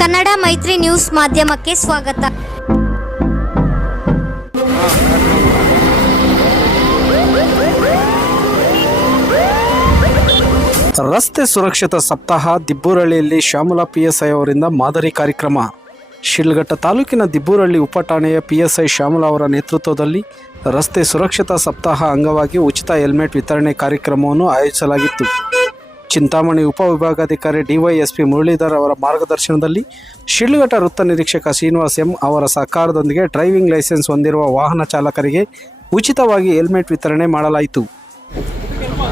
ಕನ್ನಡ ಮೈತ್ರಿ ನ್ಯೂಸ್ ಮಾಧ್ಯಮಕ್ಕೆ ಸ್ವಾಗತ. ರಸ್ತೆ ಸುರಕ್ಷತಾ ಸಪ್ತಾಹ ದಿಬ್ಬೂರಳ್ಳಿಯಲ್ಲಿ ಶ್ಯಾಮಲಾ ಪಿಎಸ್ಐ ಅವರಿಂದ ಮಾದರಿ ಕಾರ್ಯಕ್ರಮ. ಶಿಲ್ಘಟ್ಟ ತಾಲೂಕಿನ ದಿಬ್ಬೂರಳ್ಳಿ ಉಪಠಾಣೆಯ ಪಿಎಸ್ಐ ಶ್ಯಾಮಲಾ ಅವರ ನೇತೃತ್ವದಲ್ಲಿ ರಸ್ತೆ ಸುರಕ್ಷತಾ ಸಪ್ತಾಹ ಅಂಗವಾಗಿ ಉಚಿತ ಹೆಲ್ಮೆಟ್ ವಿತರಣೆ ಕಾರ್ಯಕ್ರಮವನ್ನು ಆಯೋಜಿಸಲಾಗಿತ್ತು. ಚಿಂತಾಮಣಿ ಉಪವಿಭಾಗಾಧಿಕಾರಿ ಡಿವೈಎಸ್ಪಿ ಮುರಳೀಧರ್ ಅವರ ಮಾರ್ಗದರ್ಶನದಲ್ಲಿ ಶಿಡ್ಲಘಟ್ಟ ವೃತ್ತ ನಿರೀಕ್ಷಕ ಶ್ರೀನಿವಾಸ್ ಎಂ ಅವರ ಸಹಕಾರದೊಂದಿಗೆ ಡ್ರೈವಿಂಗ್ ಲೈಸೆನ್ಸ್ ಹೊಂದಿರುವ ವಾಹನ ಚಾಲಕರಿಗೆ ಉಚಿತವಾಗಿ ಹೆಲ್ಮೆಟ್ ವಿತರಣೆ ಮಾಡಲಾಯಿತು. ನಿಮ್ಮ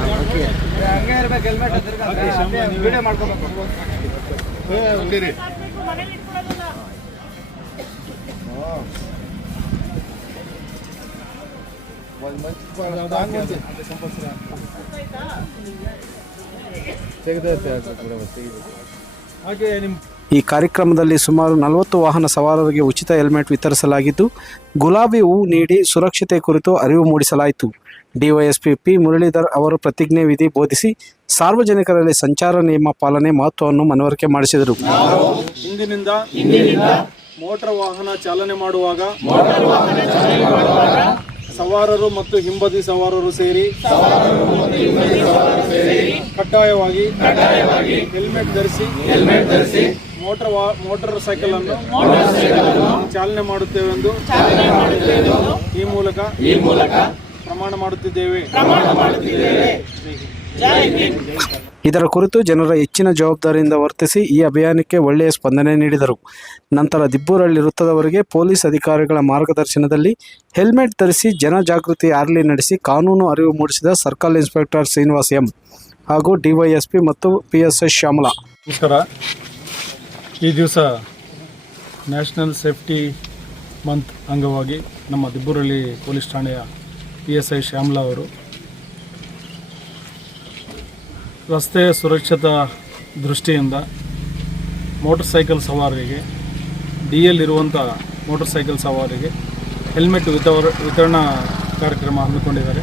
ಈ ಕಾರ್ಯಕ್ರಮದಲ್ಲಿ ಸುಮಾರು ನಲವತ್ತು ವಾಹನ ಸವಾರರಿಗೆ ಉಚಿತ ಹೆಲ್ಮೆಟ್ ವಿತರಿಸಲಾಗಿದ್ದು ಗುಲಾಬಿ ಹೂ ನೀಡಿ ಸುರಕ್ಷತೆ ಕುರಿತು ಅರಿವು ಮೂಡಿಸಲಾಯಿತು. ಡಿವೈಎಸ್ಪಿ ಪಿ ಮುರಳೀಧರ್ ಅವರು ಪ್ರತಿಜ್ಞೆ ವಿಧಿ ಬೋಧಿಸಿ ಸಾರ್ವಜನಿಕರಲ್ಲಿ ಸಂಚಾರ ನಿಯಮ ಪಾಲನೆ ಮಹತ್ವವನ್ನು ಮನವರಿಕೆ ಮಾಡಿಸಿದರು. ಇಂದಿನಿಂದ ಮೋಟಾರ್ ವಾಹನ ಚಾಲನೆ ಮಾಡುವಾಗ ಸವಾರರು ಮತ್ತು ಹಿಂಬದಿ ಸವಾರರು ಸೇರಿ ಕಡ್ಡಾಯವಾಗಿ ಹೆಲ್ಮೆಟ್ ಧರಿಸಿ ಹೆಲ್ಮೆಟ್ ಧರಿಸಿ ಮೋಟಾರ್ ವಾ ಮೋಟಾರ್ ಸೈಕಲ್ ಅನ್ನು ಚಾಲನೆ ಮಾಡುತ್ತೇವೆಂದು ಈ ಮೂಲಕ ಈ ಮೂಲಕ ಪ್ರಮಾಣ ಮಾಡುತ್ತಿದ್ದೇವೆ. ಇದರ ಕುರಿತು ಜನರ ಹೆಚ್ಚಿನ ಜವಾಬ್ದಾರಿಯಿಂದ ವರ್ತಿಸಿ ಈ ಅಭಿಯಾನಕ್ಕೆ ಒಳ್ಳೆಯ ಸ್ಪಂದನೆ ನೀಡಿದರು. ನಂತರ ದಿಬ್ಬೂರಳ್ಳಿ ವೃತ್ತದವರೆಗೆ ಪೊಲೀಸ್ ಅಧಿಕಾರಿಗಳ ಮಾರ್ಗದರ್ಶನದಲ್ಲಿ ಹೆಲ್ಮೆಟ್ ಧರಿಸಿ ಜನಜಾಗೃತಿ ರ್ಯಾಲಿ ನಡೆಸಿ ಕಾನೂನು ಅರಿವು ಮೂಡಿಸಿದ ಸರ್ಕಲ್ ಇನ್ಸ್ಪೆಕ್ಟರ್ ಶ್ರೀನಿವಾಸ್ ಎಂ ಹಾಗೂ ಡಿವೈಎಸ್ಪಿ ಮತ್ತು ಪಿಎಸ್ಎಸ್ ಶ್ಯಾಮಲಾ. ನಮಸ್ಕಾರ. ಈ ದಿವಸ ನ್ಯಾಷನಲ್ ಸೇಫ್ಟಿ ಮಂತ್ ಅಂಗವಾಗಿ ನಮ್ಮ ದಿಬ್ಬೂರಳ್ಳಿ ಪೊಲೀಸ್ ಠಾಣೆಯ ಪಿ ಎಸ್ ಐ ಶ್ಯಾಮ್ಲಾ ಅವರು ರಸ್ತೆ ಸುರಕ್ಷತಾ ದೃಷ್ಟಿಯಿಂದ ಮೋಟರ್ ಸೈಕಲ್ ಸವಾರರಿಗೆ ಡಿ ಎಲ್ ಇರುವಂಥ ಮೋಟರ್ ಸೈಕಲ್ ಸವಾರಿಗೆ ಹೆಲ್ಮೆಟ್ ವಿತವರ, ವಿತರಣಾ ಕಾರ್ಯಕ್ರಮ ಹಮ್ಮಿಕೊಂಡಿದ್ದಾರೆ.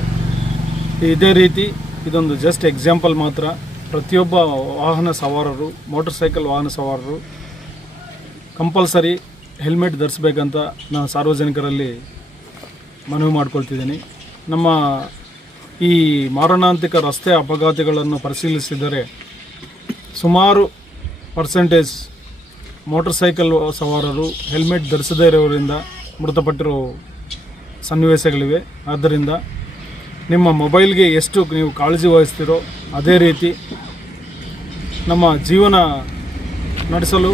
ಇದೇ ರೀತಿ ಇದೊಂದು ಜಸ್ಟ್ ಎಕ್ಸಾಂಪಲ್ ಮಾತ್ರ. ಪ್ರತಿಯೊಬ್ಬ ವಾಹನ ಸವಾರರು ಮೋಟರ್ ಸೈಕಲ್ ವಾಹನ ಸವಾರರು ಕಂಪಲ್ಸರಿ ಹೆಲ್ಮೆಟ್ ಧರಿಸ್ಬೇಕಂತ ನಾನು ಸಾರ್ವಜನಿಕರಲ್ಲಿ ಮನವಿ ಮಾಡ್ಕೊಳ್ತಿದ್ದೀನಿ. ನಮ್ಮ ಈ ಮಾರಣಾಂತಿಕ ರಸ್ತೆ ಅಪಘಾತಗಳನ್ನು ಪರಿಶೀಲಿಸಿದರೆ ಸುಮಾರು ಪರ್ಸೆಂಟೇಜ್ ಮೋಟರ್ ಸೈಕಲ್ ಸವಾರರು ಹೆಲ್ಮೆಟ್ ಧರಿಸದೇ ಇರೋರಿಂದ ಮೃತಪಟ್ಟಿರೋ ಸನ್ನಿವೇಶಗಳಿವೆ. ಆದ್ದರಿಂದ ನಿಮ್ಮ ಮೊಬೈಲ್ಗೆ ಎಷ್ಟು ನೀವು ಕಾಳಜಿ ವಹಿಸ್ತೀರೋ ಅದೇ ರೀತಿ ನಮ್ಮ ಜೀವನ ನಡೆಸಲು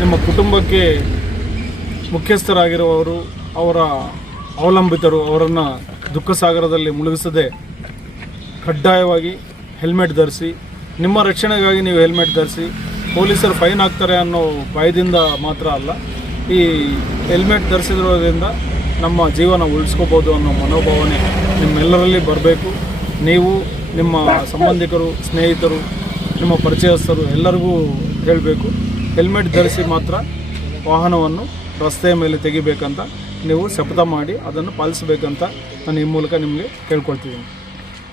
ನಿಮ್ಮ ಕುಟುಂಬಕ್ಕೆ ಮುಖ್ಯಸ್ಥರಾಗಿರುವವರು, ಅವರ ಅವಲಂಬಿತರು ಅವರನ್ನು ದುಃಖ ಸಾಗರದಲ್ಲಿ ಮುಳುಗಿಸದೆ ಕಡ್ಡಾಯವಾಗಿ ಹೆಲ್ಮೆಟ್ ಧರಿಸಿ, ನಿಮ್ಮ ರಕ್ಷಣೆಗಾಗಿ ನೀವು ಹೆಲ್ಮೆಟ್ ಧರಿಸಿ ಪೊಲೀಸರು ಫೈನ್ ಹಾಕ್ತಾರೆ ಅನ್ನೋ ಭಯದಿಂದ ಮಾತ್ರ ಅಲ್ಲ, ಈ ಹೆಲ್ಮೆಟ್ ಧರಿಸಿರೋದ್ರಿಂದ ನಮ್ಮ ಜೀವನ ಉಳಿಸ್ಕೋಬೋದು ಅನ್ನೋ ಮನೋಭಾವನೆ ನಿಮ್ಮೆಲ್ಲರಲ್ಲಿ ಬರಬೇಕು. ನೀವು, ನಿಮ್ಮ ಸಂಬಂಧಿಕರು, ಸ್ನೇಹಿತರು, ನಿಮ್ಮ ಪರಿಚಯಸ್ಥರು ಎಲ್ಲರಿಗೂ ಹೇಳಬೇಕು, ಹೆಲ್ಮೆಟ್ ಧರಿಸಿ ಮಾತ್ರ ವಾಹನವನ್ನು ರಸ್ತೆಯ ಮೇಲೆ ತೆಗಿಬೇಕಂತ, ನೀವು ಶಪಥ ಮಾಡಿ ಅದನ್ನು ಪಾಲಿಸಬೇಕಂತ ನಾನು ಈ ಮೂಲಕ ನಿಮಗೆ ಕೇಳ್ಕೊಳ್ತಿದ್ದೀನಿ.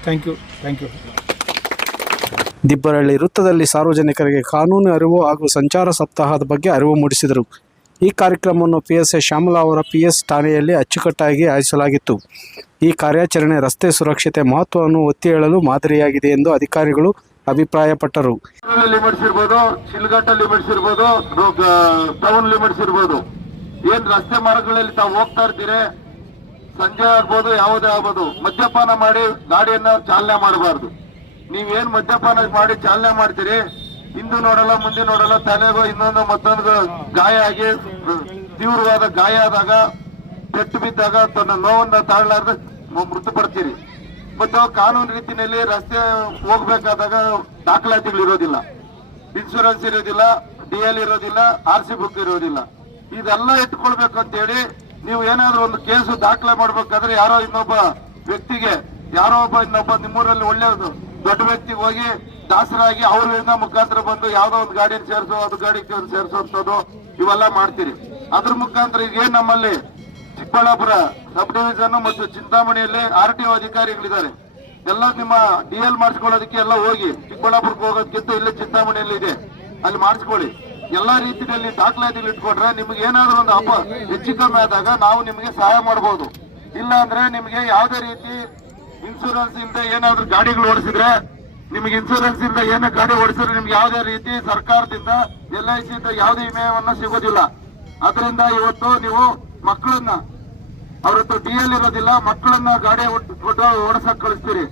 Thank you thank you Dibburahalli ವೃತ್ತದಲ್ಲಿ ಸಾರ್ವಜನಿಕರಿಗೆ ಕಾನೂನು ಅರಿವು ಹಾಗೂ ಸಂಚಾರ ಸಪ್ತಾಹದ ಬಗ್ಗೆ ಅರಿವು ಮೂಡಿಸಿದರು. ಈ ಕಾರ್ಯಕ್ರಮವನ್ನು ಪಿ ಎಸ್ ಎ ಶ್ಯಾಮಲಾ ಅವರ ಪಿ ಎಸ್ ಠಾಣೆಯಲ್ಲಿ ಅಚ್ಚುಕಟ್ಟಾಗಿ ಆಯೋಜಿಸಲಾಗಿತ್ತು. ಈ ಕಾರ್ಯಾಚರಣೆ ರಸ್ತೆ ಸುರಕ್ಷತೆ ಮಹತ್ವವನ್ನು ಒತ್ತಿ ಹೇಳಲು ಮಾದರಿಯಾಗಿದೆ ಎಂದು ಅಧಿಕಾರಿಗಳು ಅಭಿಪ್ರಾಯಪಟ್ಟರು. ಲಿಮಿಟ್ಸ್ ಇರ್ಬೋದು ಶಿಲ್ಘಟ್ಟ ಲಿಮಿಟ್ಸ್ ಇರ್ಬೋದು ಟೌನ್ ಲಿಮಿಟ್ಸ್ ಇರ್ಬೋದು. ಏನ್ ರಸ್ತೆ ಮಾರ್ಗಗಳಲ್ಲಿ ತಾವು ಹೋಗ್ತಾ ಇರ್ತೀರಿ? ಸಂಜೆ ಆಗ್ಬೋದು, ಯಾವುದೇ ಆಗ್ಬೋದು, ಮದ್ಯಪಾನ ಮಾಡಿ ಗಾಡಿಯನ್ನ ಚಾಲನೆ ಮಾಡಬಾರ್ದು. ನೀವೇನ್ ಮದ್ಯಪಾನ ಮಾಡಿ ಚಾಲನೆ ಮಾಡ್ತೀರಿ? ಹಿಂದೆ ನೋಡಲ್ಲ, ಮುಂದೆ ನೋಡಲ್ಲ, ತಲೆಗೋ ಇನ್ನೊಂದು ಮತ್ತೊಂದು ಗಾಯ ಆಗಿ ತೀವ್ರವಾದ ಗಾಯ ಆದಾಗ, ಪೆಟ್ಟು ಬಿದ್ದಾಗ ತನ್ನ ನೋವನ್ನ ತಾಳಲಾರ್ದ ಮೃತಪಡ್ತೀರಿ. ಮತ್ತು ಕಾನೂನು ರೀತಿಯಲ್ಲಿ ರಸ್ತೆ ಹೋಗ್ಬೇಕಾದಾಗ ದಾಖಲಾತಿಗಳು ಇರೋದಿಲ್ಲ. ಇನ್ಶೂರೆನ್ಸ್ ಇರೋದಿಲ್ಲ, ಡಿ ಎಲ್ ಇರೋದಿಲ್ಲ, ಆರ್ ಸಿ ಬುಕ್ ಇರೋದಿಲ್ಲ. ಇದೆಲ್ಲ ಇಟ್ಕೊಳ್ಬೇಕು ಅಂತ ಹೇಳಿ ನೀವು ಏನಾದ್ರೂ ಒಂದು ಕೇಸು ದಾಖಲೆ ಮಾಡ್ಬೇಕಾದ್ರೆ ಯಾರೋ ಇನ್ನೊಬ್ಬ ವ್ಯಕ್ತಿಗೆ, ಯಾರೋ ಒಬ್ಬ ಇನ್ನೊಬ್ಬ ನಿಮ್ಮೂರಲ್ಲಿ ಒಳ್ಳೆ ದೊಡ್ಡ ವ್ಯಕ್ತಿಗೆ ಹೋಗಿ ದಾಸರಾಗಿ ಅವ್ರಿಂದ ಮುಖಾಂತರ ಬಂದು ಯಾವ್ದೋ ಒಂದು ಗಾಡಿನ ಸೇರಿಸೋ, ಅದು ಗಾಡಿ ಸೇರಿಸೋದು ಇವೆಲ್ಲ ಮಾಡ್ತೀರಿ. ಅದ್ರ ಮುಖಾಂತರ ಈಗ ಏನ್ ನಮ್ಮಲ್ಲಿ ಚಿಕ್ಕಬಳ್ಳಾಪುರ ಸಬ್ ಡಿವಿಷನ್ ಮತ್ತು ಚಿಂತಾಮಣಿಯಲ್ಲಿ ಆರ್ ಟಿ ಒ ಅಧಿಕಾರಿಗಳಿದ್ದಾರೆ. ಎಲ್ಲ ನಿಮ್ಮ ಡಿ ಎಲ್ ಮಾಡಿಸ್ಕೊಳ್ಳೋದಕ್ಕೆ ಎಲ್ಲ ಹೋಗಿ ಚಿಕ್ಕಬಳ್ಳಾಪುರಕ್ಕೆ ಹೋಗೋದಕ್ಕಿಂತ ಇಲ್ಲೇ ಚಿಂತಾಮಣಿಯಲ್ಲಿ ಇದೆ ಅಲ್ಲಿ ಮಾಡಿಸ್ಕೊಳ್ಳಿ. ಎಲ್ಲಾ ರೀತಿಯಲ್ಲಿ ದಾಖಲಾತಿಗಳು ಇಟ್ಕೊಂಡ್ರೆ ನಿಮ್ಗೆ ಏನಾದ್ರೂ ಒಂದು ಅಪ ಹೆಚ್ಚು ಕಮ್ಮಿ ಆದಾಗ ನಾವು ನಿಮಗೆ ಸಹಾಯ ಮಾಡಬಹುದು ಇಲ್ಲ ಅಂದ್ರೆ ನಿಮಗೆ ಯಾವುದೇ ರೀತಿ ಇನ್ಶೂರೆನ್ಸ್ ಇಂದ ಏನಾದ್ರೂ ಗಾಡಿಗಳು ಓಡಿಸಿದ್ರೆ ನಿಮಗೆ ಇನ್ಶೂರೆನ್ಸ್ ಇಂದ ಏನೇ ಗಾಡಿ ಓಡಿಸಿದ್ರೆ ನಿಮ್ಗೆ ಯಾವುದೇ ರೀತಿ ಸರ್ಕಾರದಿಂದ ಎಲ್ ಐ ಸಿಯಿಂದ ಯಾವುದೇ ವಿಮೆಯನ್ನ ಸಿಗೋದಿಲ್ಲ. ಅದರಿಂದ ಇವತ್ತು ನೀವು ಮಕ್ಕಳನ್ನ, ಅವ್ರ ಡಿ ಎಲ್ ಇರೋದಿಲ್ಲ, ಮಕ್ಕಳನ್ನ ಗಾಡಿ ಓಡಿಸಕ್ ಕಳಿಸ್ತೀರಿ.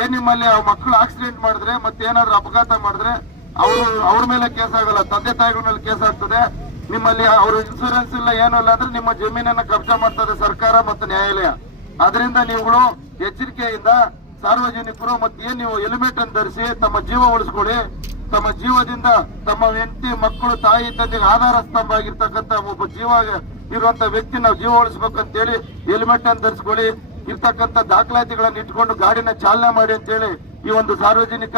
ಏನ್ ನಿಮ್ಮಲ್ಲಿ ಆ ಮಕ್ಕಳು ಆಕ್ಸಿಡೆಂಟ್ ಮಾಡಿದ್ರೆ ಮತ್ತೆ ಏನಾದ್ರು ಅಪಘಾತ ಮಾಡಿದ್ರೆ ಅವರು ಅವ್ರ ಮೇಲೆ ಕೇಸ್ ಆಗಲ್ಲ, ತಂದೆ ತಾಯಿಗಳ ಮೇಲೆ ಕೇಸ್ ಆಗ್ತದೆ. ನಿಮ್ಮಲ್ಲಿ ಅವ್ರ ಇನ್ಶೂರೆನ್ಸ್ ಇಲ್ಲ, ಏನೂ ಇಲ್ಲ ಅಂದ್ರೆ ನಿಮ್ಮ ಜಮೀನನ್ನ ಕಬ್ಜಾ ಮಾಡ್ತದೆ ಸರ್ಕಾರ ಮತ್ತು ನ್ಯಾಯಾಲಯ. ಅದರಿಂದ ನೀವುಗಳು ಎಚ್ಚರಿಕೆಯಿಂದ ಸಾರ್ವಜನಿಕರು ಮತ್ತೆ ಏನ್ ನೀವು ಹೆಲ್ಮೆಟ್ ಅನ್ನು ಧರಿಸಿ ತಮ್ಮ ಜೀವ ಉಳಿಸ್ಕೊಳ್ಳಿ. ತಮ್ಮ ಜೀವದಿಂದ ತಮ್ಮ ಹೆಂಡತಿ, ಮಕ್ಕಳು, ತಾಯಿ, ತಂದೆಗೆ ಆಧಾರ ಸ್ತಂಭ ಆಗಿರ್ತಕ್ಕಂಥ ಒಬ್ಬ ಜೀವ ಇರುವಂತ ವ್ಯಕ್ತಿ ನಾವು ಜೀವ ಉಳಿಸ್ಬೇಕಂತೇಳಿ ಹೆಲ್ಮೆಟ್ ಅನ್ನು ಧರಿಸ್ಕೊಳ್ಳಿ. ಇರ್ತಕ್ಕಂಥ ದಾಖಲಾತಿಗಳನ್ನು ಇಟ್ಕೊಂಡು ಗಾಡಿನ ಚಾಲನೆ ಮಾಡಿ ಅಂತೇಳಿ ಈ ಒಂದು ಸಾರ್ವಜನಿಕ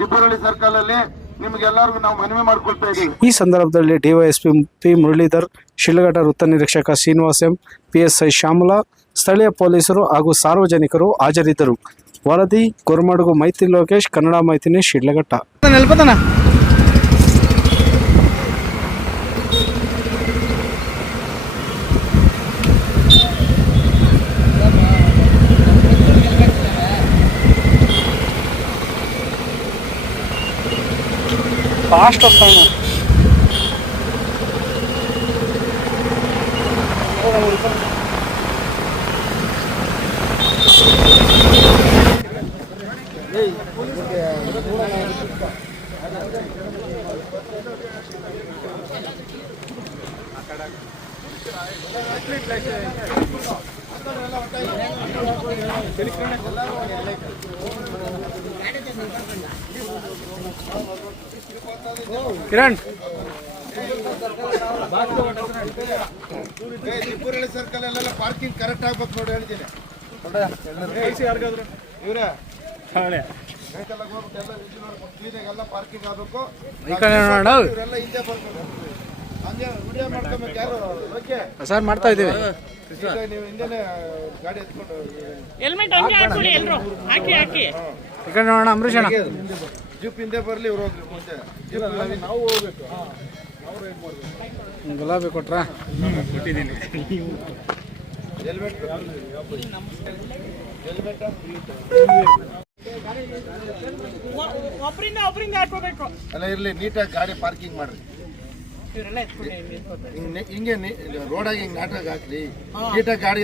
ದಿಬ್ಬರಳ್ಳಿ ಸರ್ಕಲ್ ಅಲ್ಲಿ ನಿಮ್ಗೆಲ್ಲರಿಗೂ ನಾವು ಮನವಿ ಮಾಡ್ಕೊಳ್ತಾ ಇದ್ದೀವಿ ಈ ಸಂದರ್ಭದಲ್ಲಿ ಡಿವೈಎಸ್ಪಿ ಪಿ ಮುರಳೀಧರ್ ಶಿಲ್ಘಟ್ಟ ವೃತ್ತ ನಿರೀಕ್ಷಕ ಶ್ರೀನಿವಾಸ್ ಎಂ ಪಿಎಸ್ಐ ಶ್ಯಾಮಲಾ ಸ್ಥಳೀಯ ಪೊಲೀಸರು ಹಾಗೂ ಸಾರ್ವಜನಿಕರು ಹಾಜರಿದ್ದರು. ವರದಿ ಕೊರಮಡುಗು Maitri Lokesh Kannada Maitri Shidlaghatta. basta, Senhor. Oh, Kiran. Dibburahalli circle ಅಲ್ಲೆಲ್ಲ ಪಾರ್ಕಿಂಗ್ ಕರೆಕ್ಟ್ ಆಗ್ಬೇಕು ನೋಡಿ ಹೇಳ್ತೀನಿ ಇವ್ರೆ ಕ್ಲೀನಾಗೆಲ್ಲ ಪಾರ್ಕಿಂಗ್ ಆಗ್ಬೇಕು ಇವರೆಲ್ಲ ಹಿಂದೆ ಬರ್ಬೇಕು. ಹಂಗೆ ವಿಡಿಯೋ ಮಾಡ್ಕೊಬೇಕು ಯಾರು? ಓಕೆ. ಸರ್ ಮಾಡ್ತಾ ಇದ್ದೀವಿ. ಈಗ ನೀವು ಹಿಂದೆನೆ ಗಾಡಿ ಎತ್ಕೊಂಡು ಹೆಲ್ಮೆಟ್ ಹಂಗೆ ಹಾಕೊಳ್ಳಿ ಎಲ್ರು. ಹಾಕಿ ಹಾಕಿ. ಈ ಕಡೆ ನೋಡೋಣ ಅಂಬರೀಷ್ ಅಣ್ಣ. ಜೀಪ್ ಹಿಂದೆ ಬರಲಿ ಇವ್ರು ಹೋಗ್ಲಿ ಮುಂದೆ ಜೀಪ್ ನಾವು ಹೋಗ್ಬೇಕು. ಗುಲಾಬಿ ಕೊಟ್ರಾ? ಹೆಲ್ಮೆಟ್ ಒಬ್ಬರಿಂದ ಒಬ್ಬರಿಂದ ಹಾಕೋಬೇಕು ಅಲ್ಲ ಇರ್ಲಿ ನೀಟಾಗಿ ಗಾಡಿ ಪಾರ್ಕಿಂಗ್ ಮಾಡ್ರಿ. ಇವರೆಲ್ಲ ಎತ್ಕೊಂಡು ಹಿಂಗೆ ನಿಂತ್ಕೊತಾರೆ. ಹಿಂಗ್ ಹಿಂಗೆ ರೋಡಾಗಿ ಹಿಂಗೆ ನಾಟಕ ಹಾಕ್ರಿ ನೀಟಾಗಿ ಗಾಡಿ